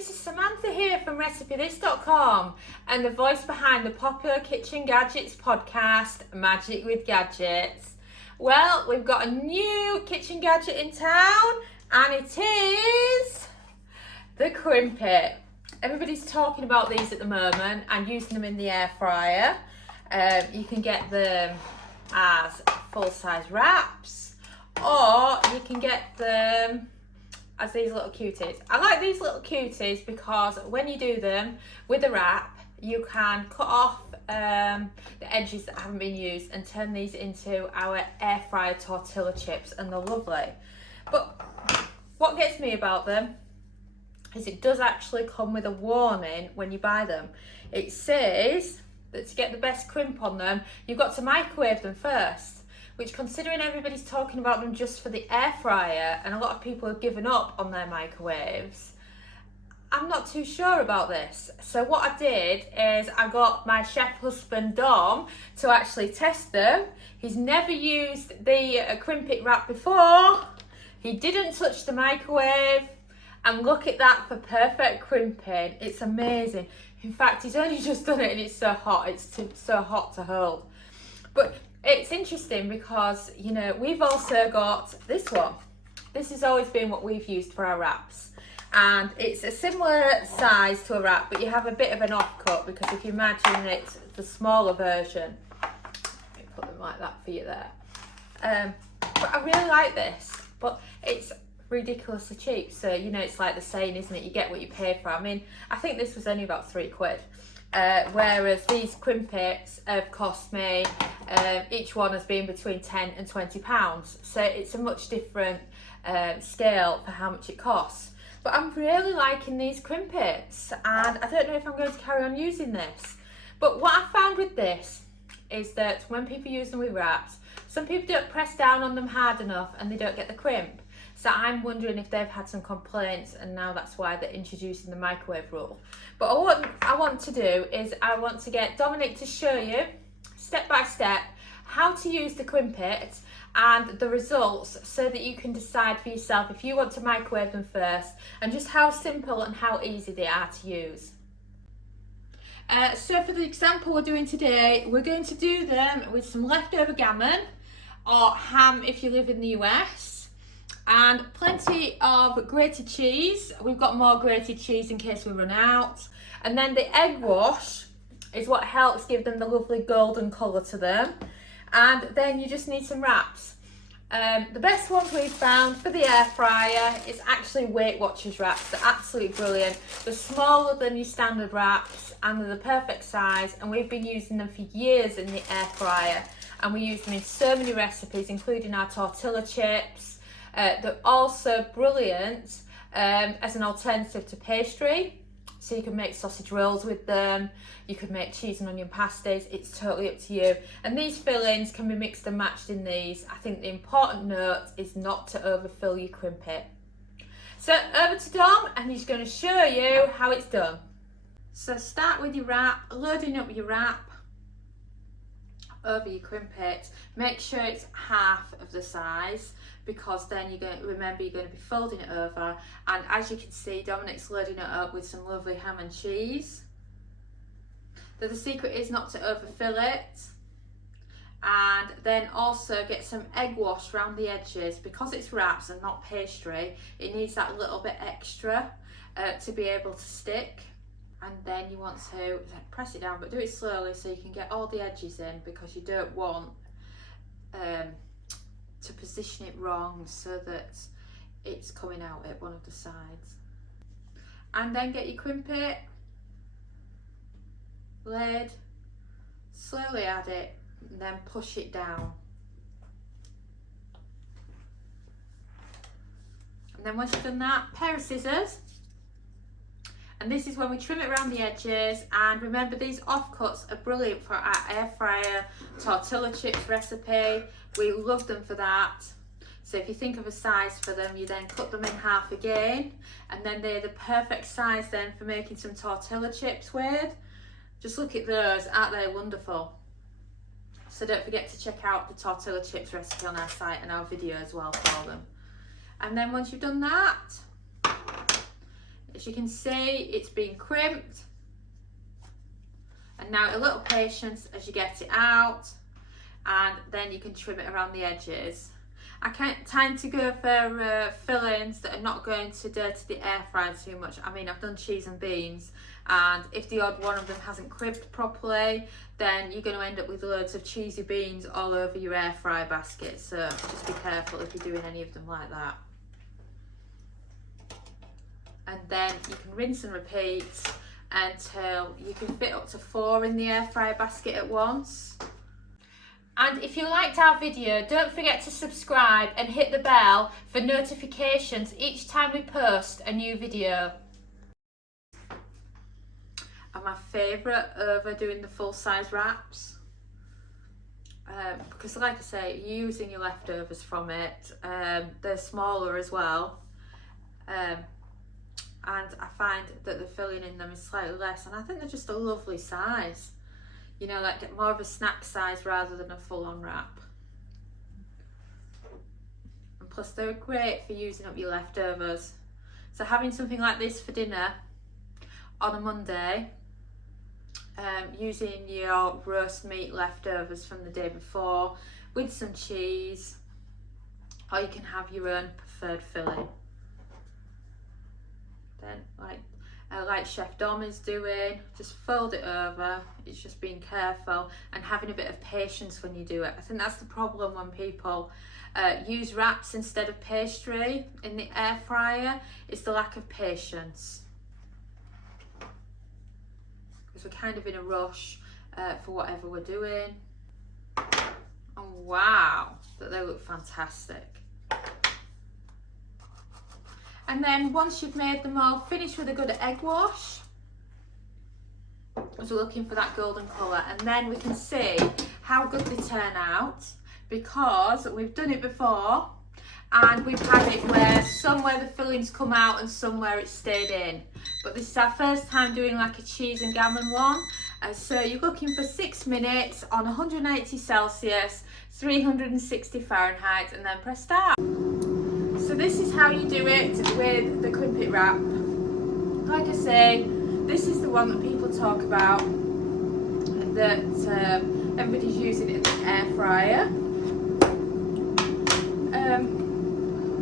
this is Samantha here from RecipeThis.com and the voice behind the popular Kitchen Gadgets podcast, Magic with Gadgets. Well, we've got a new kitchen gadget in town and it is the Crimp It. Everybody's talking about these at the moment and using them in the air fryer. You can get them as full-size wraps or you can get them as these little cuties. I like these little cuties because when you do them with a wrap, you can cut off the edges that haven't been used and turn these into our air fryer tortilla chips, and they're lovely. But what gets me about them is it does actually come with a warning when you buy them. It says that to get the best crimp on them, you've got to microwave them first. Which, considering everybody's talking about them just for the air fryer and a lot of people have given up on their microwaves, I'm not too sure about this. So what I did is I got my chef husband Dom to actually test them. He's never used the Crimp It wrap before. He didn't touch the microwave, and look at that for perfect crimping. It's amazing. In fact, he's only just done it and it's so hot. It's so hot to hold. But it's interesting because, you know, we've also got this one. This has always been what we've used for our wraps. And it's a similar size to a wrap, but you have a bit of an offcut because if you imagine it's the smaller version. Let me put them like that for you there. But I really like this, but it's ridiculously cheap. So, you know, it's like the saying, isn't it? You get what you pay for. I mean, I think this was only about £3. Whereas these crimpets have cost me, each one has been between £10 and £20. So it's a much different scale for how much it costs. But I'm really liking these crimpets and I don't know if I'm going to carry on using this. But what I found with this is that when people use them with wraps, some people don't press down on them hard enough and they don't get the crimp. So I'm wondering if they've had some complaints and now that's why they're introducing the microwave rule. But what I want to do is I want to get Dominic to show you step by step how to use the Crimp It and the results so that you can decide for yourself if you want to microwave them first and just how simple and how easy they are to use. So for the example we're doing today, we're going to do them with some leftover gammon or ham if you live in the US. And plenty of grated cheese. We've got more grated cheese in case we run out. And then the egg wash is what helps give them the lovely golden colour to them. And then you just need some wraps. The best ones we've found for the air fryer is actually Weight Watchers wraps. They're absolutely brilliant. They're smaller than your standard wraps and they're the perfect size. And we've been using them for years in the air fryer. And we use them in so many recipes, including our tortilla chips. They're also brilliant as an alternative to pastry. So you can make sausage rolls with them, you can make cheese and onion pasties, it's totally up to you. And these fillings can be mixed and matched in these. I think the important note is not to overfill your Crimp It. So over to Dom and he's going to show you how it's done. So start with your wrap, loading up your wrap over your Crimp It. Make sure it's half of the size because then you're going to be folding it over, and as you can see Dominic's loading it up with some lovely ham and cheese. The secret is not to overfill it, and then also get some egg wash around the edges because it's wraps and not pastry. It needs that little bit extra to be able to stick. And then you want to press it down, but do it slowly so you can get all the edges in because you don't want to position it wrong so that it's coming out at one of the sides. And then get your Crimp It, lid, slowly add it, and then push it down. And then once you've done that, pair of scissors. And this is when we trim it around the edges. And remember, these offcuts are brilliant for our air fryer tortilla chips recipe. We love them for that. So if you think of a size for them, you then cut them in half again. And then they're the perfect size then for making some tortilla chips with. Just look at those, aren't they wonderful? So don't forget to check out the tortilla chips recipe on our site and our video as well for them. And then once you've done that, As you can see, it's been crimped. And now a little patience as you get it out, and then you can trim it around the edges. I can't tend to go for fillings that are not going to dirty the air fryer too much. I mean, I've done cheese and beans, and if the odd one of them hasn't crimped properly, then you're going to end up with loads of cheesy beans all over your air fryer basket. So just be careful if you're doing any of them like that. And then you can rinse and repeat until you can fit up to 4 in the air fryer basket at once. And if you liked our video, don't forget to subscribe and hit the bell for notifications each time we post a new video. And my favourite over doing the full-size wraps, because like I say, you're using your leftovers from it. They're smaller as well, and I find that the filling in them is slightly less, and I think they're just a lovely size. You know, like more of a snack size rather than a full-on wrap. And plus they're great for using up your leftovers. So having something like this for dinner on a Monday, using your roast meat leftovers from the day before with some cheese, or you can have your own preferred filling. Then like Chef Dom is doing, just fold it over. It's just being careful and having a bit of patience when you do it. I think that's the problem when people use wraps instead of pastry in the air fryer, is the lack of patience. Because we're kind of in a rush for whatever we're doing. Oh wow, that they look fantastic. And then once you've made them all, finish with a good egg wash, as we're looking for that golden colour, and then we can see how good they turn out, because we've done it before and we've had it where somewhere the fillings come out and somewhere it stayed in. But this is our first time doing like a cheese and gammon one. So you're looking for 6 minutes on 180 Celsius, 360 Fahrenheit, and then press start. So this is how you do it with the Crimp It wrap. Like I say, this is the one that people talk about, that everybody's using it in the air fryer.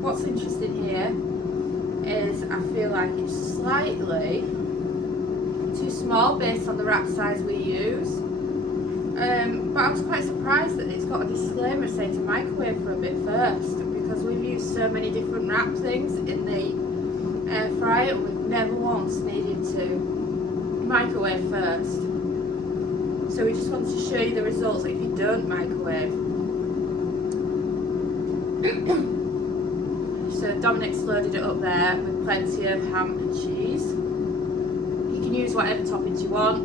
What's interesting here is I feel like it's slightly too small based on the wrap size we use. But I was quite surprised that it's got a disclaimer saying to microwave for a bit first, because we've used so many different wrap things in the air fryer and we've never once needed to microwave first. So we just wanted to show you the results if you don't microwave. So Dominic's loaded it up there with plenty of ham and cheese. You can use whatever toppings you want.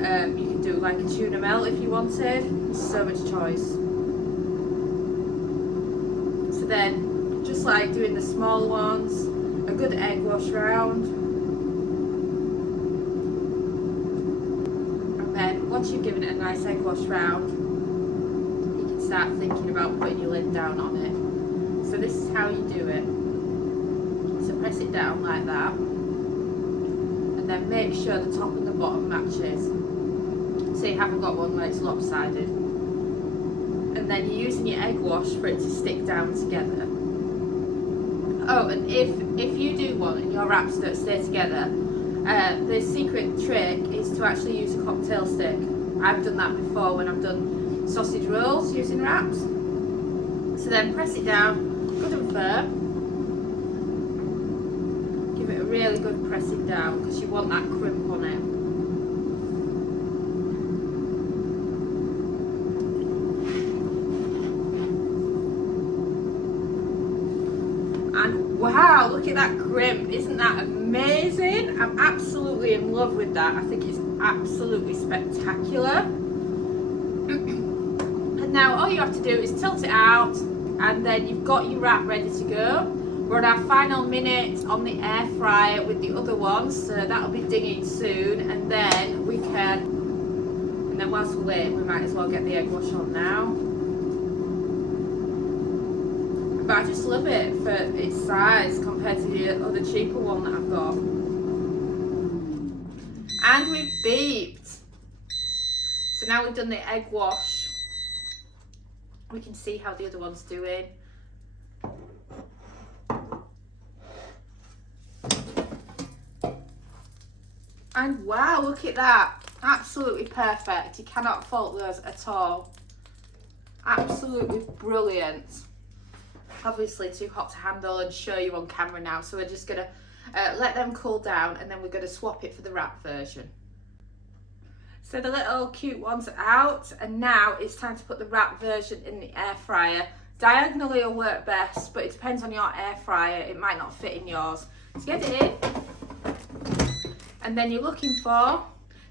You can do like a tuna melt if you wanted. So much choice. So then, just like doing the small ones, a good egg wash round. And then once you've given it a nice egg wash round, you can start thinking about putting your lid down on it. So this is how you do it. So press it down like that, and then make sure the top and the bottom matches, so you haven't got one where it's lopsided. And then you're using your egg wash for it to stick down together. Oh, and if you do one and your wraps don't stay together, the secret trick is to actually use a cocktail stick. I've done that before when I've done sausage rolls using wraps. So then press it down good and firm. Give it a really good pressing down, because you want that crimp on it. And wow, look at that crimp. Isn't that amazing? I'm absolutely in love with that. I think it's absolutely spectacular. And now all you have to do is tilt it out, and then you've got your wrap ready to go. We're on our final minute on the air fryer with the other ones, so that'll be dinging soon, and then we can, and then whilst we're waiting, we might as well get the egg wash on now. but I just love it for its size compared to the other cheaper one that I've got. And we've beeped. So now we've done the egg wash, we can see how the other one's doing. And wow, look at that. Absolutely perfect. You cannot fault those at all. Absolutely brilliant. Obviously too hot to handle and show you on camera now, so we're just gonna let them cool down, and then we're gonna swap it for the wrap version. So the little cute ones are out, and now it's time to put the wrap version in the air fryer. Diagonally will work best, but it depends on your air fryer. It might not fit in yours. So get it in, and then you're looking for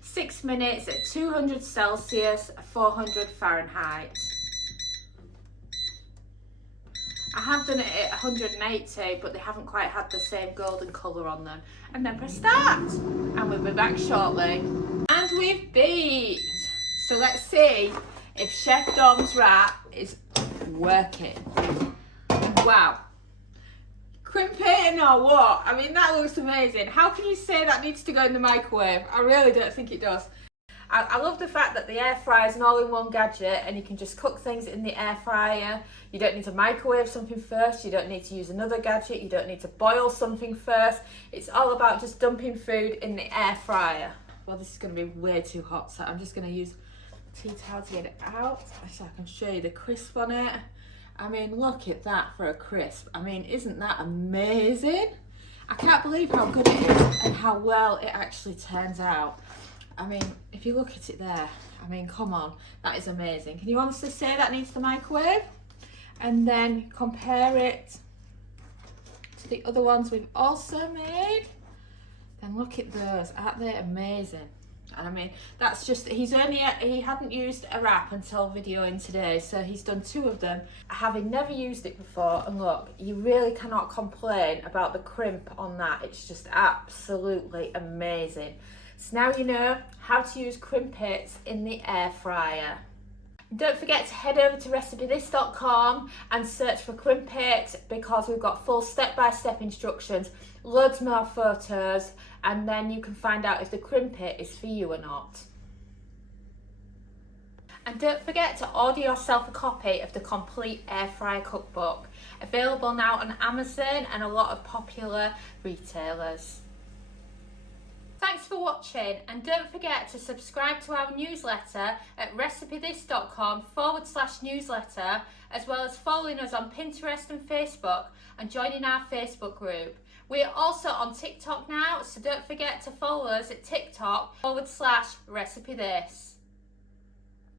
6 minutes at 200 Celsius, 400 Fahrenheit. I have done it at 180, but they haven't quite had the same golden colour on them. And then press start, and we'll be back shortly. And we've beeped. So let's see if Chef Dom's wrap is working. Wow. Crimp it or what? I mean, that looks amazing. How can you say that needs to go in the microwave? I really don't think it does. I love the fact that the air fryer is an all-in-one gadget, and you can just cook things in the air fryer. You don't need to microwave something first. You don't need to use another gadget. You don't need to boil something first. It's all about just dumping food in the air fryer. Well, this is going to be way too hot, so I'm just going to use a tea towel to get it out so I can show you the crisp on it. I mean, look at that for a crisp. I mean, isn't that amazing? I can't believe how good it is and how well it actually turns out. I mean, if you look at it there, I mean, come on, that is amazing. Can you honestly say that needs the microwave? And then compare it to the other ones we've also made. Then look at those, aren't they amazing? And I mean, that's just, he hadn't used a wrap until videoing today, so he's done 2 of them, having never used it before. And look, you really cannot complain about the crimp on that. It's just absolutely amazing. So now you know how to use crimpits in the air fryer. Don't forget to head over to recipethis.com and search for Crimp It, because we've got full step-by-step instructions, loads more photos, and then you can find out if the Crimp It is for you or not. And don't forget to order yourself a copy of the complete air fryer cookbook, available now on Amazon and a lot of popular retailers. Thanks for watching, and don't forget to subscribe to our newsletter at recipethis.com/newsletter, as well as following us on Pinterest and Facebook and joining our Facebook group. We are also on TikTok now, so don't forget to follow us at TikTok /recipethis.